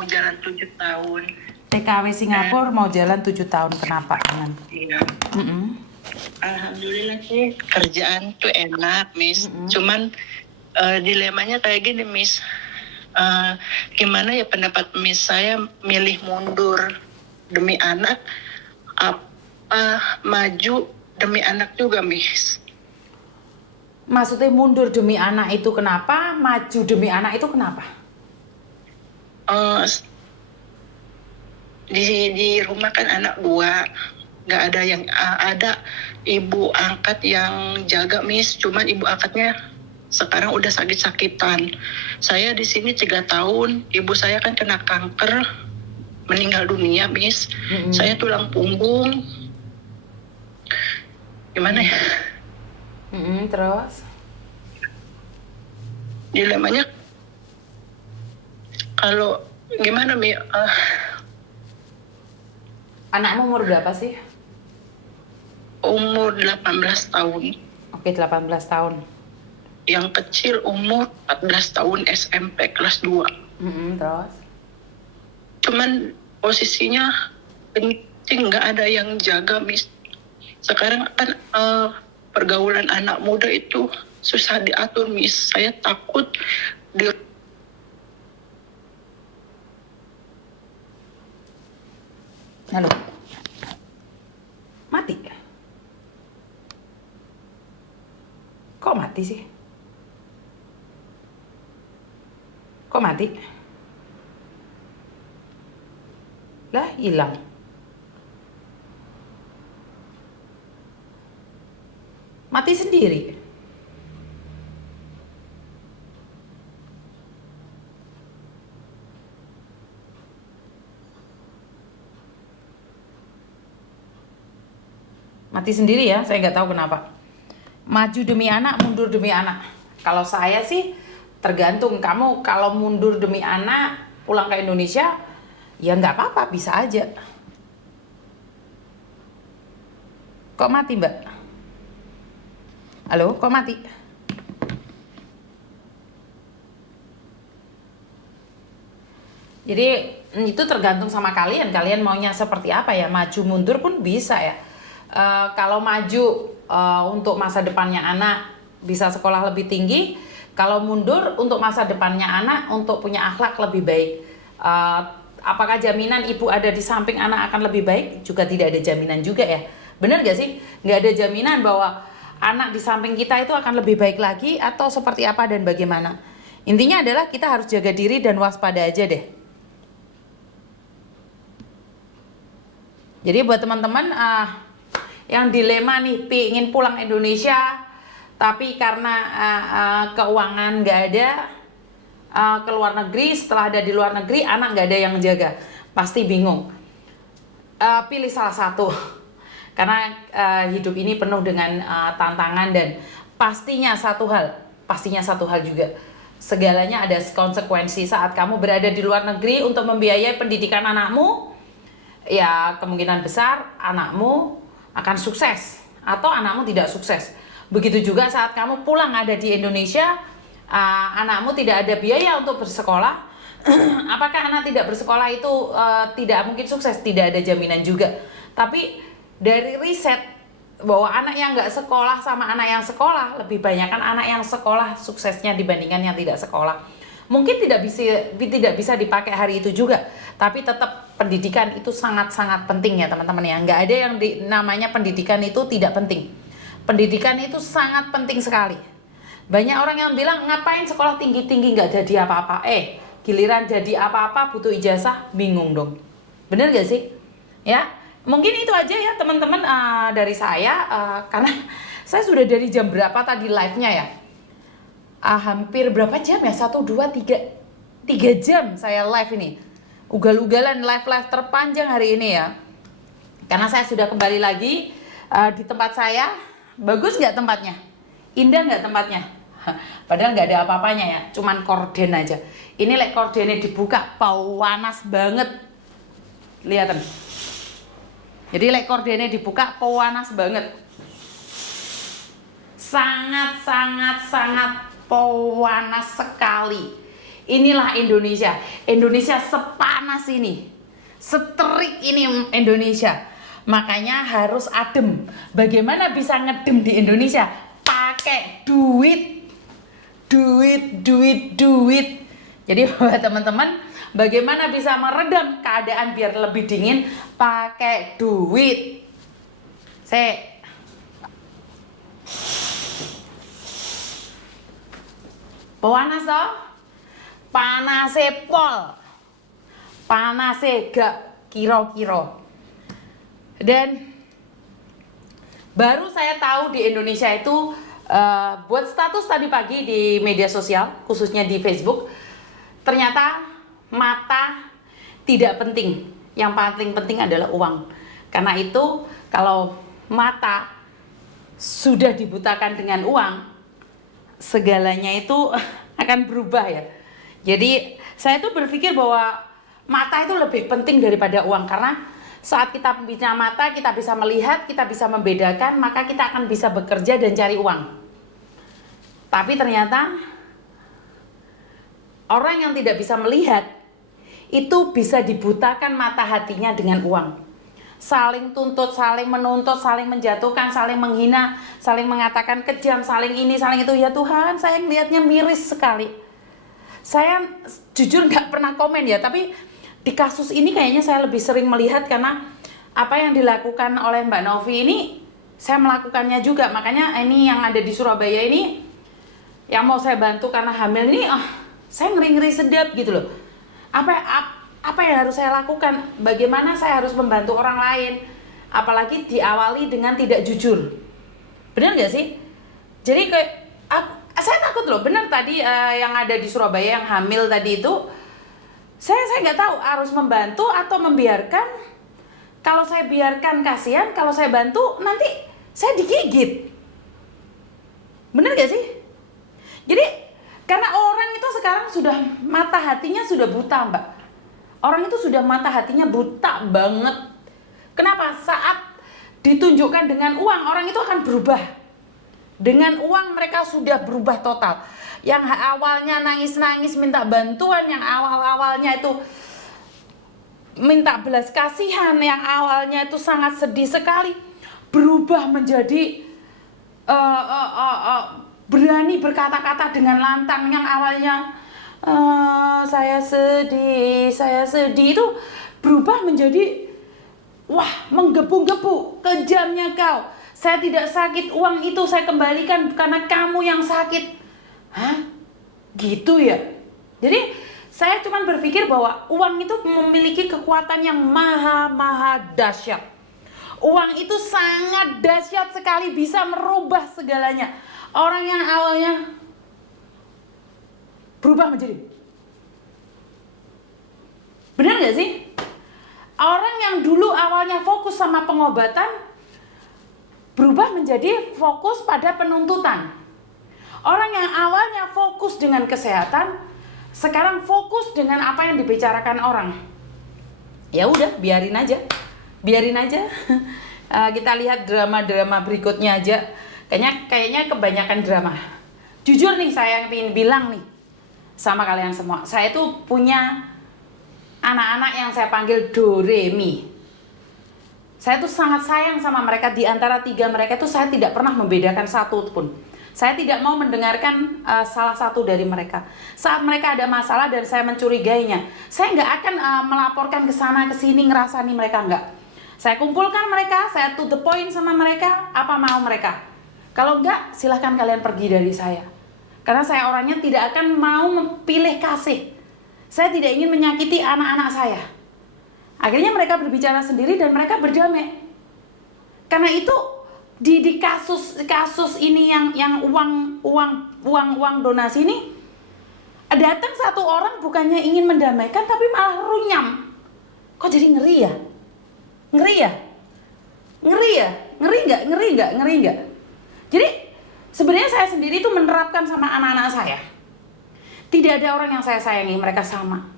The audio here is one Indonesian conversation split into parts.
mau jalan 7 tahun. TKW Singapura mau jalan 7 tahun, kenapa? Iya. Alhamdulillah sih kerjaan tuh enak, Miss. Cuman dilemanya kayak gini, Miss. Gimana ya pendapat Miss, saya milih mundur demi anak apa maju demi anak juga, Miss? Maksudnya mundur demi anak itu kenapa? Maju demi anak itu kenapa? Di rumah kan anak 2, nggak ada yang ada ibu angkat yang jaga, Miss. Cuman ibu angkatnya sekarang udah sakit-sakitan. Saya di sini 3 tahun, ibu saya kan kena kanker, meninggal dunia, Miss. Saya tulang punggung. Gimana ya? Terus? Dilemanya kalau gimana, Mi? Anakmu umur berapa sih? Umur 18 tahun. Oke, 18 tahun. Yang kecil umur 14 tahun, SMP kelas 2. Terus? Cuman posisinya penting, nggak ada yang jaga, Miss. Sekarang kan pergaulan anak muda itu susah diatur, Miss. Saya takut Halo? Mati? Kok mati sih? Kok mati? Lah, hilang. Mati sendiri. Mati sendiri ya, saya nggak tahu kenapa. Maju demi anak, mundur demi anak. Kalau saya sih tergantung. Kamu kalau mundur demi anak, pulang ke Indonesia, ya nggak apa-apa, bisa aja. Kok mati, Mbak? Halo, kok mati? Jadi itu tergantung sama kalian. Kalian maunya seperti apa ya? Maju mundur pun bisa ya. Kalau maju untuk masa depannya anak bisa sekolah lebih tinggi, kalau mundur untuk masa depannya anak untuk punya akhlak lebih baik. Apakah jaminan ibu ada di samping anak akan lebih baik? Juga tidak ada jaminan juga ya. Benar gak sih? Nggak ada jaminan bahwa anak di samping kita itu akan lebih baik lagi atau seperti apa dan bagaimana. Intinya adalah kita harus jaga diri dan waspada aja deh. Jadi buat teman-teman yang dilema nih, ingin pulang Indonesia tapi karena keuangan nggak ada, ke luar negeri, setelah ada di luar negeri anak nggak ada yang jaga, pasti bingung. Pilih salah satu karena hidup ini penuh dengan tantangan dan pastinya satu hal juga, segalanya ada konsekuensi. Saat kamu berada di luar negeri untuk membiayai pendidikan anakmu, ya kemungkinan besar anakmu akan sukses atau anakmu tidak sukses. Begitu juga saat kamu pulang ada di Indonesia, anakmu tidak ada biaya untuk bersekolah. Apakah anak tidak bersekolah itu tidak mungkin sukses? Tidak ada jaminan juga. Tapi dari riset bahwa anak yang nggak sekolah sama anak yang sekolah, lebih banyak kan anak yang sekolah suksesnya dibandingkan yang tidak sekolah. Mungkin tidak bisa dipakai hari itu juga, tapi tetap pendidikan itu sangat-sangat penting ya teman-teman ya. Nggak ada yang namanya pendidikan itu tidak penting. Pendidikan itu sangat penting sekali. Banyak orang yang bilang ngapain sekolah tinggi-tinggi nggak jadi apa-apa. Giliran jadi apa-apa butuh ijazah, bingung dong. Bener gak sih? Ya, mungkin itu aja ya teman-teman dari saya, karena saya sudah dari jam berapa tadi live-nya ya? Hampir berapa jam ya? 1, 2, 3 jam saya live ini. Ugal-ugalan live terpanjang hari ini ya. Karena saya sudah kembali lagi di tempat saya. Bagus nggak tempatnya? Indah nggak tempatnya? Padahal nggak ada apa-apanya ya, cuman korden aja. Ini kordennya dibuka, panas banget. Lihat nih. Jadi kordennya dibuka, panas banget. Sangat panas sekali. Inilah Indonesia. Indonesia sepanas sepanas ini, seterik ini Indonesia. Makanya harus adem. Bagaimana bisa ngedem di Indonesia? Pakai duit. Jadi buat teman-teman, bagaimana bisa meredam keadaan biar lebih dingin? Pakai duit. Panas toh? Panase pol. Panase gak kira-kira. Dan baru saya tahu di Indonesia itu buat status tadi pagi di media sosial, khususnya di Facebook, ternyata mata tidak penting. Yang paling penting adalah uang. Karena itu kalau mata sudah dibutakan dengan uang, segalanya itu akan berubah ya. Jadi saya tuh berpikir bahwa mata itu lebih penting daripada uang, karena saat kita punya mata, kita bisa melihat, kita bisa membedakan, maka kita akan bisa bekerja dan cari uang. Tapi ternyata orang yang tidak bisa melihat itu bisa dibutakan mata hatinya dengan uang. Saling tuntut, saling menuntut, saling menjatuhkan, saling menghina, saling mengatakan kejam, saling ini, saling itu. Ya Tuhan, saya melihatnya miris sekali. Saya jujur nggak pernah komen ya, tapi di kasus ini kayaknya saya lebih sering melihat, karena apa yang dilakukan oleh Mbak Novi ini saya melakukannya juga. Makanya ini yang ada di Surabaya ini yang mau saya bantu karena hamil ini, saya ngeri-ngeri sedap gitu loh. Apa yang harus saya lakukan? Bagaimana saya harus membantu orang lain? Apalagi diawali dengan tidak jujur. Benar nggak sih? Jadi saya takut loh. Benar tadi yang ada di Surabaya yang hamil tadi itu, saya nggak tahu harus membantu atau membiarkan. Kalau saya biarkan kasihan, kalau saya bantu nanti saya digigit. Bener gak sih? Jadi karena orang itu sekarang sudah mata hatinya sudah buta, Mbak. Orang itu sudah mata hatinya buta banget. Kenapa? Saat ditunjukkan dengan uang, orang itu akan berubah. Dengan uang mereka sudah berubah total. Yang awalnya nangis-nangis minta bantuan, yang awalnya itu minta belas kasihan, yang awalnya itu sangat sedih sekali, berubah menjadi berani berkata-kata dengan lantang. Yang awalnya saya sedih itu berubah menjadi wah, menggebu-gebu, kejamnya kau, saya tidak sakit, uang itu saya kembalikan karena kamu yang sakit. Hah? Gitu ya? Jadi saya cuma berpikir bahwa uang itu memiliki kekuatan yang maha dahsyat. Uang itu sangat dahsyat sekali, bisa merubah segalanya. Orang yang awalnya berubah menjadi, benar gak sih? Orang yang dulu awalnya fokus sama pengobatan berubah menjadi fokus pada penuntutan. Orang yang awalnya fokus dengan kesehatan sekarang fokus dengan apa yang dibicarakan orang. Ya udah, biarin aja. Kita lihat drama-drama berikutnya aja. Kayaknya kebanyakan drama. Jujur nih, saya ingin bilang nih sama kalian semua, saya tuh punya anak-anak yang saya panggil Doremi. Saya tuh sangat sayang sama mereka. Di antara 3 mereka tuh saya tidak pernah membedakan satu pun. Saya tidak mau mendengarkan salah satu dari mereka. Saat mereka ada masalah dan saya mencurigainya, saya nggak akan melaporkan ke sana ke sini ngerasani mereka, nggak. Saya kumpulkan mereka, saya to the point sama mereka, apa mau mereka. Kalau nggak, silahkan kalian pergi dari saya. Karena saya orangnya tidak akan mau pilih kasih. Saya tidak ingin menyakiti anak-anak saya. Akhirnya mereka berbicara sendiri dan mereka berdamai. Karena itu di kasus ini yang uang donasi ini, datang satu orang bukannya ingin mendamaikan tapi malah runyam. Kok jadi ngeri ya? Ngeri nggak? Jadi sebenarnya saya sendiri itu menerapkan sama anak-anak saya. Tidak ada orang yang saya sayangi, mereka sama.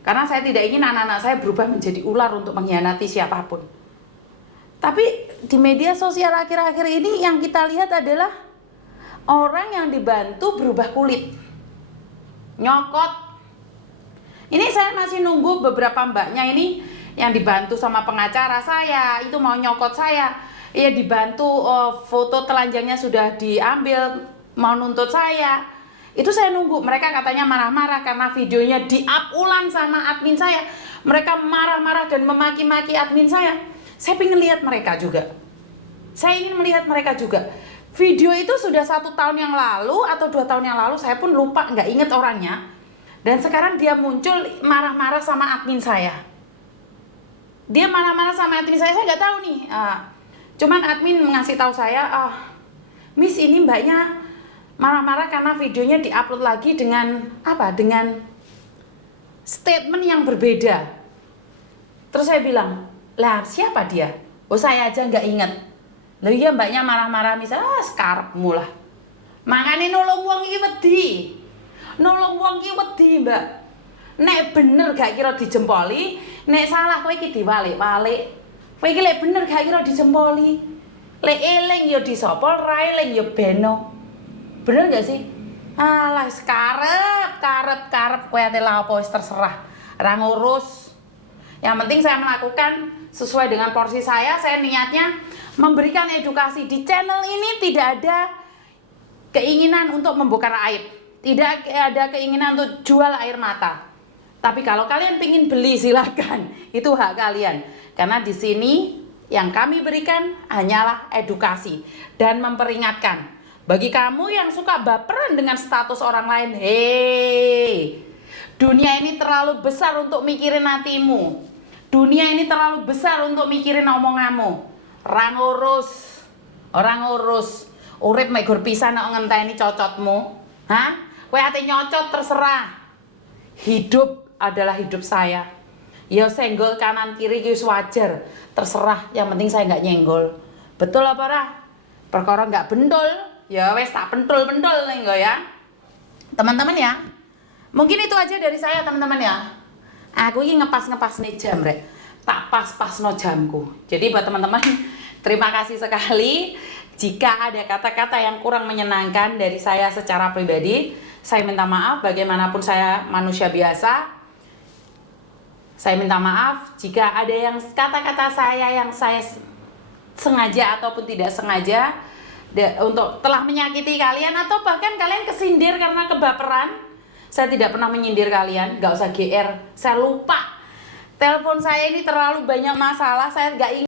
Karena saya tidak ingin anak-anak saya berubah menjadi ular untuk mengkhianati siapapun. Tapi di media sosial akhir-akhir ini yang kita lihat adalah orang yang dibantu berubah kulit. Nyokot. Ini saya masih nunggu beberapa mbaknya ini yang dibantu sama pengacara saya, itu mau nyokot saya. Ya dibantu, foto telanjangnya sudah diambil, mau nuntut saya. Itu saya nunggu, mereka katanya marah-marah karena videonya di-up ulang sama admin saya. Mereka marah-marah dan memaki-maki admin saya. Saya pengen lihat mereka juga. Saya ingin melihat mereka juga. Video itu sudah 1 tahun yang lalu atau 2 tahun yang lalu, saya pun lupa, nggak inget orangnya. Dan sekarang dia muncul marah-marah sama admin saya. Dia marah-marah sama admin saya nggak tahu nih. Cuman admin ngasih tahu saya, Miss, ini mbaknya marah-marah karena videonya diupload lagi dengan apa? Dengan statement yang berbeda. Terus saya bilang, lah siapa dia? Oh, saya aja nggak inget. Lah iya mbaknya marah-marah misalnya, sekarepmu lah. Makanya nolong wong iki wedi. Nolong wong ki wedi, Mbak. Nek bener gak kira dijempoli, nek salah kowe iki diwalik-walik. Kowe iki lek bener gak kira dijempoli. Lek eling ya disopol, ra eling ya beno. Bener gak sih? Alah, karep kowe ate lha apa wis terserah. Ra ngurus. Yang penting saya melakukan sesuai dengan porsi saya niatnya memberikan edukasi. Di channel ini tidak ada keinginan untuk membongkar aib. Tidak ada keinginan untuk jual air mata. Tapi kalau kalian ingin beli silahkan, itu hak kalian. Karena di sini yang kami berikan hanyalah edukasi dan memperingatkan. Bagi kamu yang suka baperan dengan status orang lain, hei, dunia ini terlalu besar untuk mikirin hatimu. Dunia ini terlalu besar untuk mikirin omonganmu. Orang urus. Urip mek gur pisan nek ngenteni cocotmu. Hah? Kowe ate nyocot terserah. Hidup adalah hidup saya. Ya senggol kanan kiri wis wajar. Terserah, yang penting saya nggak nyenggol. Betul apa ora? Perkara nggak bendol, ya wes tak pentul-pentul nih ya. Teman-teman ya. Mungkin itu aja dari saya teman-teman ya. Aku ini ngepas-ngepas nih jam rek. Tak pas-pas no jamku. Jadi buat teman-teman, terima kasih sekali. Jika ada kata-kata yang kurang menyenangkan dari saya secara pribadi, saya minta maaf. Bagaimanapun saya manusia biasa, saya minta maaf jika ada yang kata-kata saya yang saya sengaja ataupun tidak sengaja untuk telah menyakiti kalian atau bahkan kalian kesindir karena kebaperan. Saya tidak pernah menyindir kalian, gak usah GR. Saya lupa. Telepon saya ini terlalu banyak masalah, saya gak ingat.